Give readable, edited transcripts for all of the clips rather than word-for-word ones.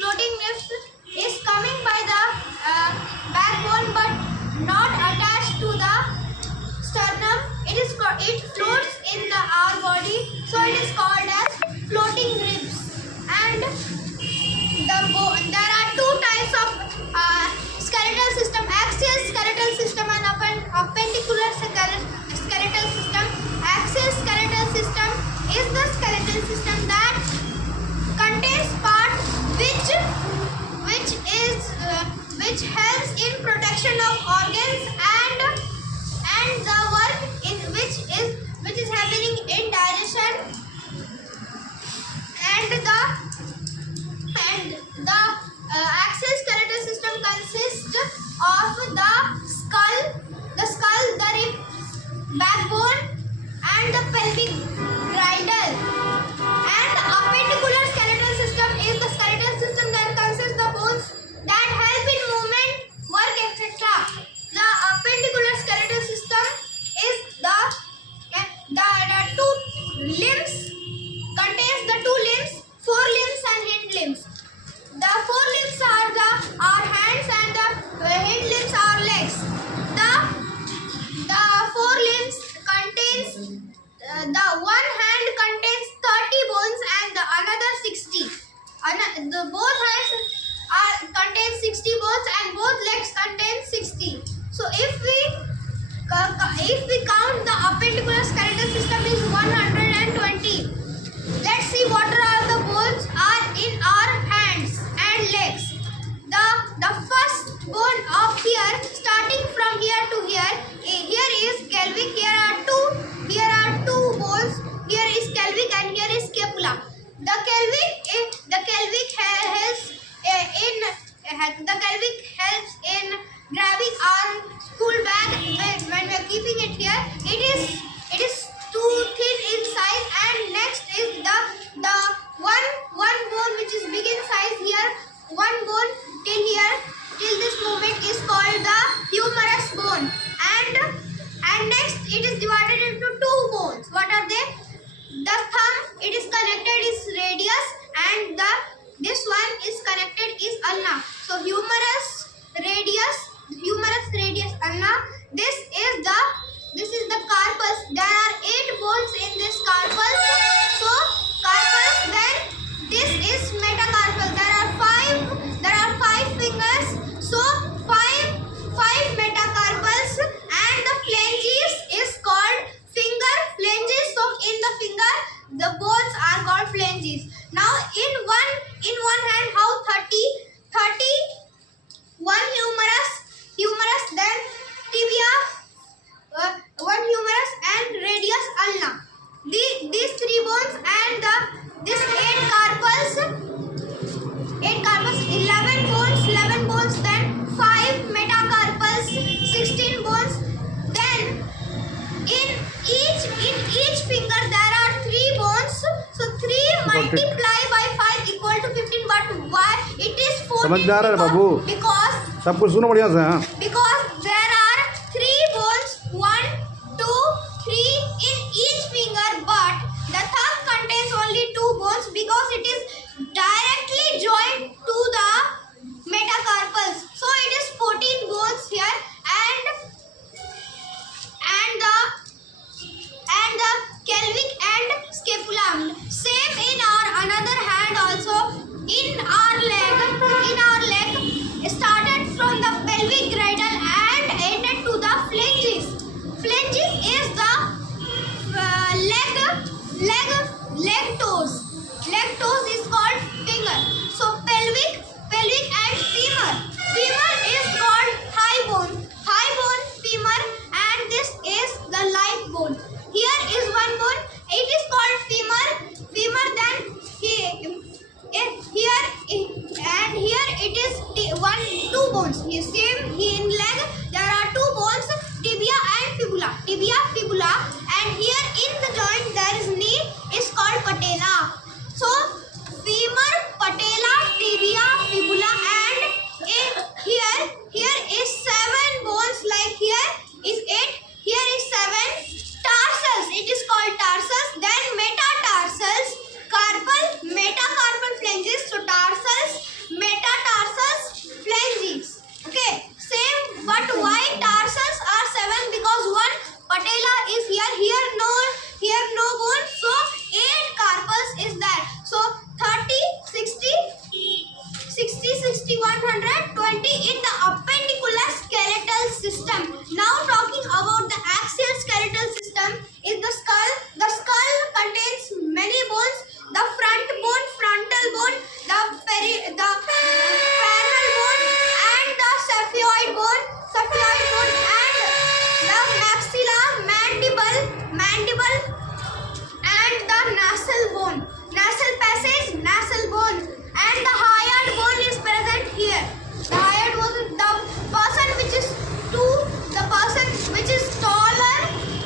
floating ribs is coming by the backbone but not attached to the sternum. It floats in our body, so it is called as floating ribs. And there are two types of skeletal system: axial skeletal system and appendicular skeletal system. Axial skeletal system is the skeletal system that contains part which helps in protection of organs and the work in which is happening in digestion. And the axial skeletal system consists of the skull, the rib, backbone, and the pelvic girdle. And the appendicular skeletal system is the skeletal system that consists the bones that help in movement, work, etc. The appendicular skeletal system is the two limbs, contains the two limbs, forelimbs and hind limbs. The forelimbs are hands and the hind limbs are legs. The forelimbs contains the one hand contains 30 bones and the another 60. The both hands contain 60 bones and both legs contain 60. So if we count, the appendicular skeletal system is 120. Let's see what are all the bones are in our hands and legs. The first bone of here, starting from here to here is pelvic. Here are two bones. Here is pelvic and here is scapula. The pelvic helps in grabbing our school bag when we are keeping it here. It is too thin in size. And next is the one bone which is big in size here. One bone till here, till this moment, is called the humerus bone. And next it is divided into two bones. What are they? The thumb, it is connected, is radius, and this one is connected is ulna. So humerus, radius, ulna. This is the carpus. There are 8 bones in this carpus. So carpus, then this is metacarpal. There are 5 fingers. So 5 metacarpals, and the phalanges is called finger phalanges. So in the finger, the bones are called phalanges. Now in one hand, how 30 one humerus, then tibia, one humerus, and radius, ulna. These 3 bones and this 8 carpals, 11 bones, then 5 metacarpals, 16 bones. Then in each finger there are 3 bones. So 3 multiply by 5 equal to 15. But why it is 14? समझदार है बाबू, सब कुछ सुनो बढ़िया से. Because there are 3 bones, 1, 2, 3 in each finger, but the thumb contains only 2 bones because it is directly joined to the metacarpals. So it is 14 bones here, and the pelvic and scapula. Same in our another hand also. In our leg, started from the pelvic girdle 20 in the appendicular skeletal system. Now talking about the axial skeletal system is the skull. The skull contains many bones. The front bone, frontal bone, the parietal bone, and the xiphoid bone, and the maxilla, mandible, and the nasal bone, nasal passage, nasal bone, and the hyoid bone is present here. The hyoid bone, the person which is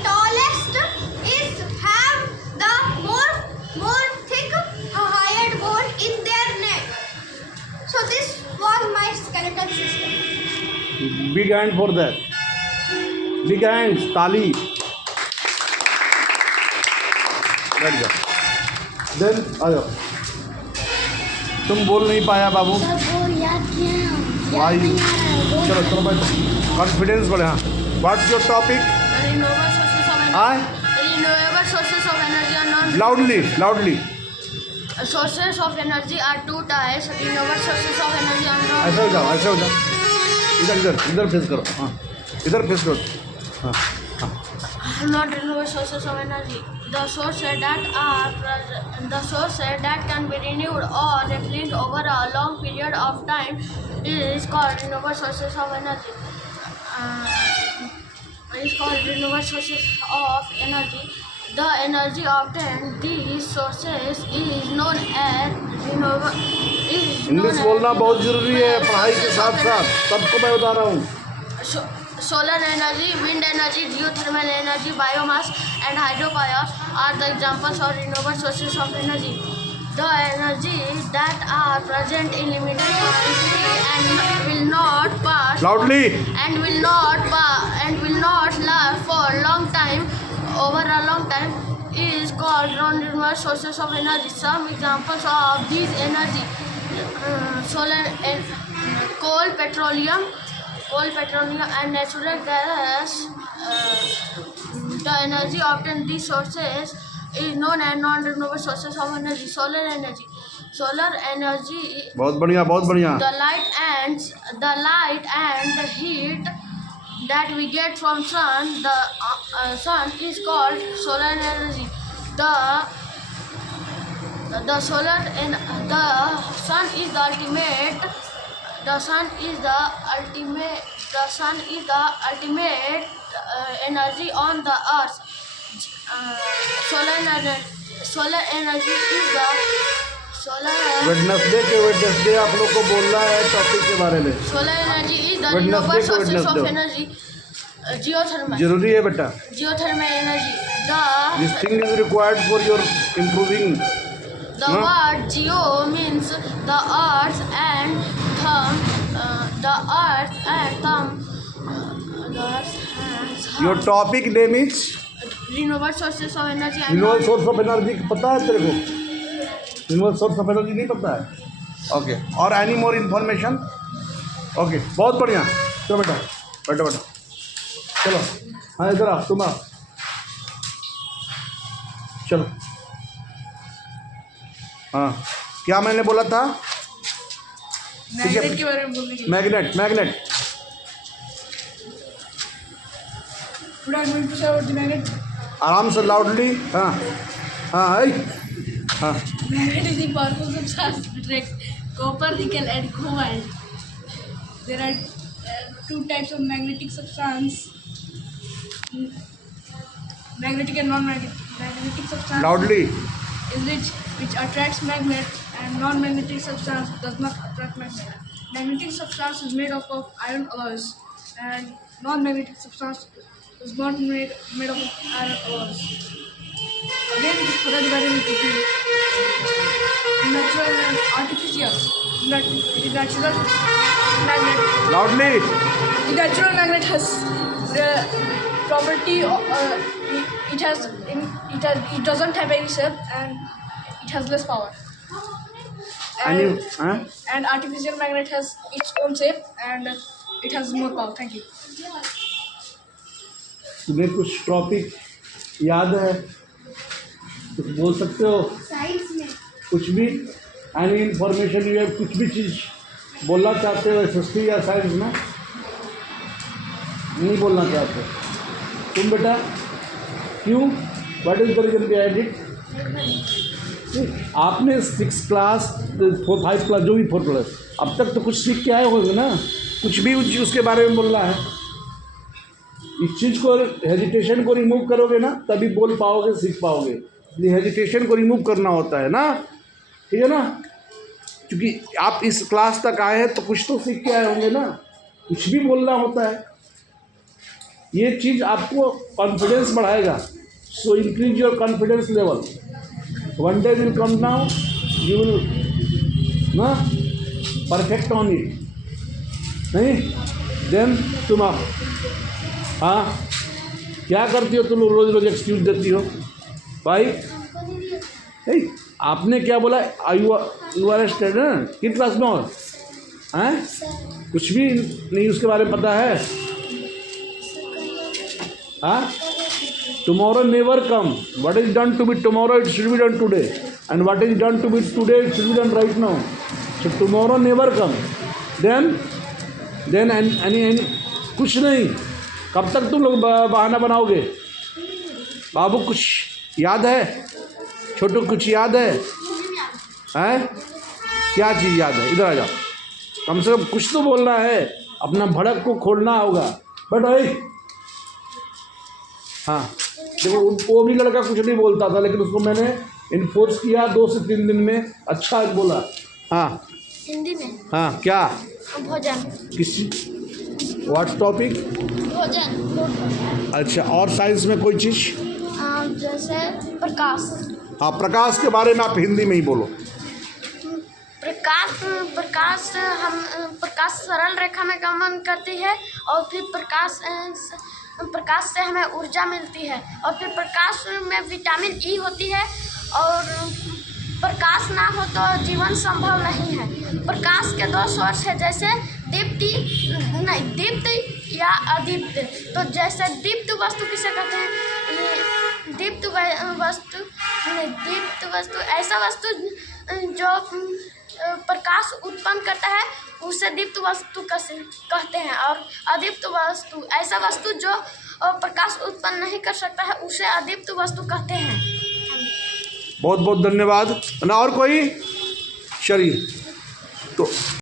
tallest is have the more thick hyoid bone in their neck. So this was my skeletal system. Big hand for that. Big hands, ताली. बैठ जाओ. Then आ जाओ. तुम बोल नहीं पाया बाबू. Why? चलो चलो बैठो. Confidence बोले हाँ. What's your topic? Renewable sources of energy. हाँ? Renewable sources of energy are non. Loudly. Sources of energy are two types. Renewable sources of energy are non. ऐसे हो जाओ. इधर फेस करो. हाँ. इधर फेस करो. हाँ. Non-renewable sources of energy. The sources that can be renewed or replenished over a long period of time is called renewable sources of energy. The energy obtained these sources is known as renewable. English बोलना बहुत जरूरी है पढ़ाई के साथ साथ. सबको मैं बता रहा हूँ. Solar energy, wind energy, geothermal energy, biomass, and hydropower are the examples of renewable sources of energy. The energies that are present in limited quantity and will not pass Loudly. and will not last for a long time over a long time is called non-renewable sources of energy. Some examples of these energy: solar, coal, petroleum, and natural gas. The energy obtained these sources is known as non-renewable sources of energy. Solar energy. बहुत बढ़िया. The light and the heat that we get from sun. The sun is called solar energy. The sun is the ultimate. The sun is the ultimate energy on the earth. Solar energy is the Wednesday आप लोग को बोलना है topic के बारे में. solar energy is the renewable sources of energy. Geothermal. जरूरी है बेटा. Geothermal energy. This thing is required for your improving. The word geo means the earth and thumb. Your topic name is renewable sources of energy. renewable source of energy. पता है तेरे को? renewable source of energy नहीं पता है? Okay. और any more information? Okay. बहुत बढ़िया. चलो बेटा. चलो. हाँ इधर आ. तुम आ. चलो. हाँ. क्या मैंने बोला था? मैग्नेट के बारे में बोलने के लिए. Magnet. Today I'm going to say about the magnet. आराम से लाउडली. हाँ. Magnet is the powerful substance that copper, nickel, and cobalt. There are two types of magnetic substance: magnetic and non-magnetic. Magnetic substance loudly. is which attracts magnet, and non-magnetic substance does not attract magnet. Magnetic substance is made up of iron alloys, and non-magnetic substance is not made up of iron alloys. Again, it is further divided into two: natural and artificial. The natural magnet. Loudly. The natural magnet has the property. It doesn't have any shape, and it has less power. And artificial magnet has its own shape, and it has more power. Thank you. तुम्हें कुछ topic याद है? कुछ बोल सकते हो? Science में कुछ भी एनी इंफॉर्मेशन यू हैव, कुछ भी चीज़ बोलना चाहते हो हिस्ट्री या साइंस में? नहीं बोलना चाहते तुम बेटा, क्यों? What is the reason behind it? आपने 6 क्लास 5 क्लास जो भी 4 क्लास अब तक तो कुछ सीख के आए होंगे ना, कुछ भी उसके बारे में बोलना है। इस चीज़ को, हेजिटेशन को रिमूव करोगे ना तभी बोल पाओगे, सीख पाओगे। इसलिए हेजिटेशन को रिमूव करना होता है ना, ठीक है ना? क्योंकि आप इस क्लास तक आए हैं तो कुछ तो सीख के आए होंगे ना, कुछ भी बोलना होता है। ये चीज़ आपको कॉन्फिडेंस बढ़ाएगा। So increase your confidence level. One day will come now, you will ना परफेक्ट ऑन इट, नहीं? देन तुम हाँ क्या करती हो तुम? रोज रोज एक्सक्यूज देती हो भाई। आपने क्या बोला? यू आर स्टूडेंट, किस क्लास में हो? हैं? कुछ भी नहीं उसके बारे में पता है? हाँ? Tomorrow never come. What is done to be tomorrow, it should be done today, and what is done to be today, it should be done right now. So tomorrow never come. Then any कुछ नहीं। कब तक तुम लोग बहाना बनाओगे? बाबू कुछ याद है? छोटू कुछ याद है? हैं? क्या चीज़ याद है? इधर आ जाओ, कम से कम कुछ तो बोलना है, अपना भड़क को खोलना होगा। बट हाँ देखो, वो भी लड़का कुछ नहीं बोलता था, लेकिन उसको मैंने इन्फोर्स किया 2 से 3 दिन में, अच्छा बोला। हाँ हिंदी में। हाँ क्या? भोजन। किस व्हाट टॉपिक? भोजन। अच्छा, और साइंस में कोई चीज़? जैसे प्रकाश। हाँ, प्रकाश के बारे में आप हिंदी में ही बोलो। प्रकाश सरल रेखा में गमन करती है, और फिर प्रकाश से हमें ऊर्जा मिलती है, और फिर प्रकाश में विटामिन ई होती है, और प्रकाश ना हो तो जीवन संभव नहीं है। प्रकाश के 2 सोर्स है, जैसे दीप्त या अदीप्त। तो जैसे दीप्त वस्तु किसे कहते हैं? दीप्त वस्तु ऐसा वस्तु जो प्रकाश उत्पन्न करता है, उसे दीप्त वस्तु कहते हैं। और अदीप्त वस्तु ऐसा वस्तु जो प्रकाश उत्पन्न नहीं कर सकता है, उसे अदीप्त वस्तु कहते हैं। बहुत बहुत धन्यवाद। और कोई शरीर तो